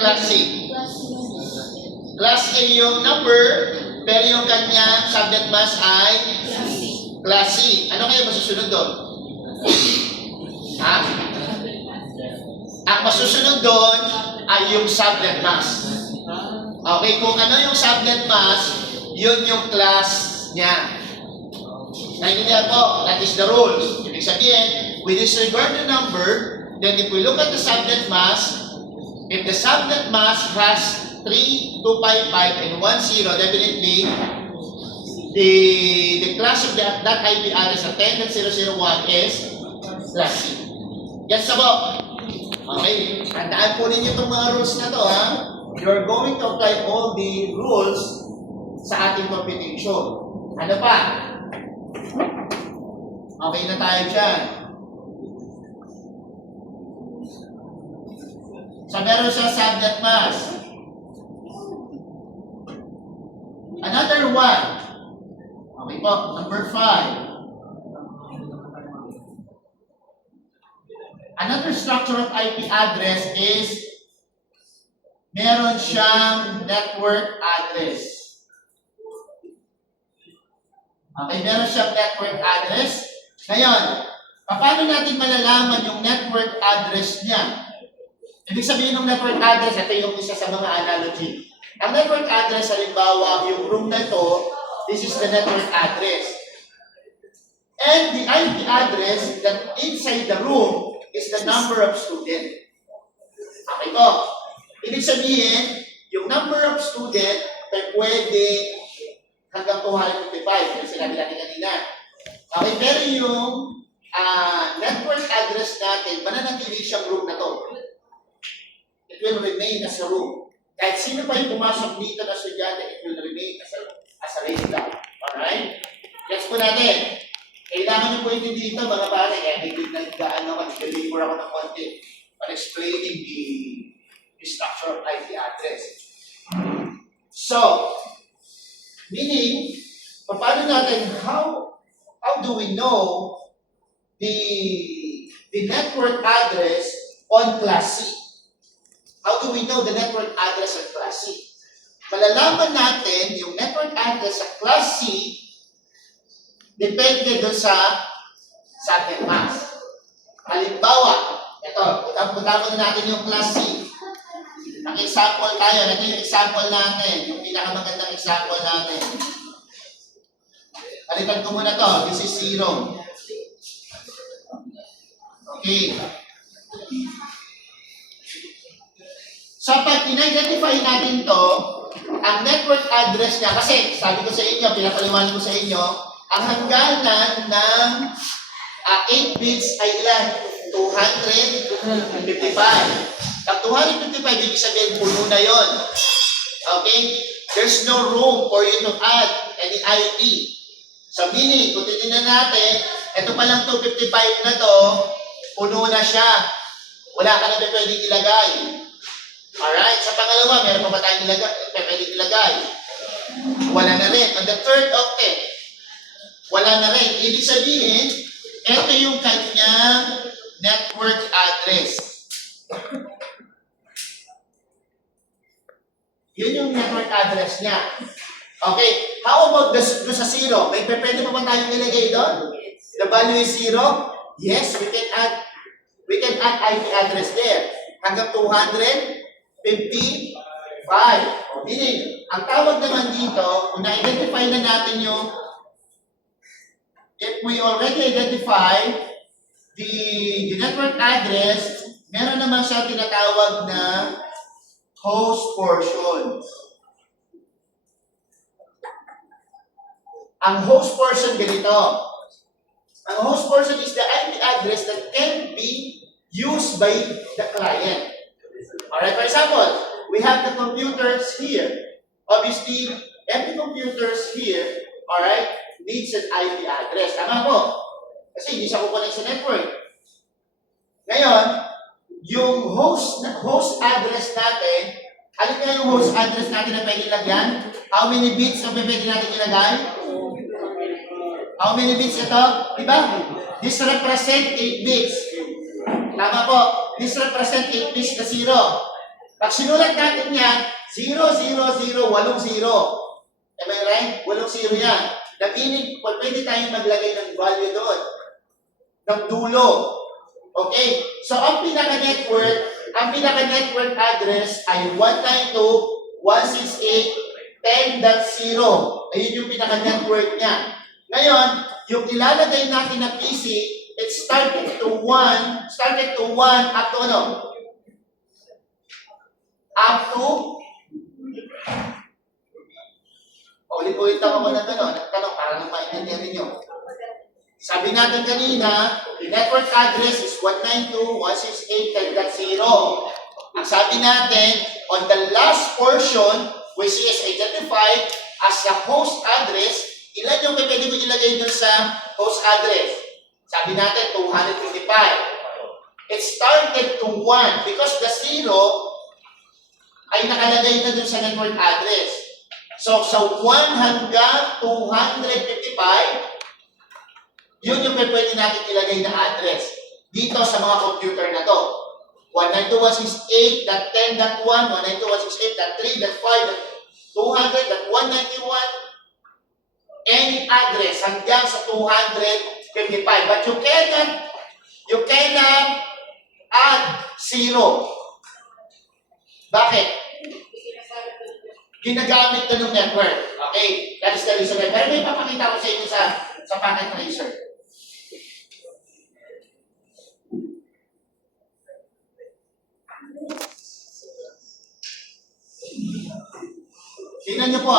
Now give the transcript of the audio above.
Class C. Class A yung number, pero yung kanya subnet mask ay Class C. Ano kaya masusunod doon? Ha? Ang masusunod doon ay yung subnet mask. Okay, kung ano yung subnet mask, yun yung class niya. Naintindihan po, that is the rules. Ibig sabihin, we disregard the number, then if we look at the subnet mask, if the subnet mask has 3, 2, 5, 5, and 1, 0, definitely, the class of that IP address at 10.001 is class C. Yes, sabo. Okay, tandaan po ninyo itong mga rules na to, ha? You're going to apply all the rules sa ating computation. Ano pa? Okay na tayo dyan. So, meron siya subnet mask. Another one. Okay po, number 5. Another structure of IP address is meron siyang network address. Okay, meron siyang network address. Ngayon, paano natin malalaman yung network address niya? Ibig sabihin ng network address, ito yung isa sa mga analogy. Ang network address, halimbawa, yung room na ito, this is the network address. And the IP address that inside the room is the number of students. Okay po. Ibig sabihin, yung number of students ay pwede hanggang 255, yung sinabi natin kanina. Okay, pero yung network address natin, mananatili siyang room na to. It will remain as a room. Kahit sino pa yung pumasok dito na estudyante, it will remain as a regular. Alright? Gets po natin. Kailangan nyo po ito dito, mga pare, kaya nag-deliver ako ng konti on explaining the structure of IP address. So, meaning, paano natin, how do we know the network address on class C? How do we know the network address on class C? Malalaman natin yung network address sa class C depende doon sa subnet mask. Halimbawa, ito, punta na natin yung class C. Nag-example tayo. Ito yung example natin. Yung pinakamagandang example natin. Palitan ko muna to. This is 0. Okay. So, pag in-identify natin to, ang network address niya, kasi sabi ko sa inyo, pinapaliwanag ko sa inyo, ang hangganan ng 8 bits ay ilan? 255. Ang 255, ibig sabihin, puno na yon. Okay? There's no room for you to add any IP. So, meaning, kung titignan natin, ito palang 255 na to, puno na siya. Wala ka na pwedeng ilagay. Alright? Sa pangalawa, meron pa ba tayong pwedeng ilagay? Wala na rin. On the third octet, wala na rin. Ibig sabihin, ito yung kanyang network address. Yun yung network address niya. Okay. How about sa 0? May pwede pa ba tayong ilagay doon? The value is 0? Yes, we can add IP address there. Hanggang 255. Meaning, ang tawag naman dito, kung na-identify na natin yung if we already identify the network address, meron naman siya tinatawag na host portion. Ang host portion ganito. Ang host portion is the IP address that can be used by the client. Alright, for example, we have the computers here. Obviously, every computers here, alright, needs an IP address. Tama po? Kasi hindi siya kukunik sa network. Ngayon, yung host address natin, alin nga yung host address natin na pwede lagyan? How many bits ang pwede natin ilagay? How many bits ito? Diba? This represent 8 bits. Tama po. This represent 8 bits na 0. Pag sinulat natin yan, 0, 0, 0, 8 0. Am I right? 8 0 yan. The meaning, pwede tayong maglagay ng value doon. Ng dulo. Okay? So, ang pinaka-network address ay 192.168.10.0. Ayun yung pinaka-network niya. Ngayon, yung ilalagay natin na PC, it started to 1 up to ano? Up to ulit-ulit ako na nagtanong para nang maintindihan ninyo. Sabi natin kanina, the network address is 192.168.10.0. Ang sabi natin, on the last portion, which is identified as the host address, ilan yung pwede ko ilagay dun sa host address? Sabi natin, 255. It started to 1 because the 0 ay nakalagay na dun sa network address. So, sa 1 hanggang 255, yun yung pwede natin ilagay na address dito sa mga computer na to. 192.168.10.1, 192.168.3.5.200.191, any address hanggang sa 255. But you cannot add 0. Bakit? Ginagamit na ng network. Okay? That is the reason. Pero may papakita ko sa inyo sa packet tracer. Tingnan niyo po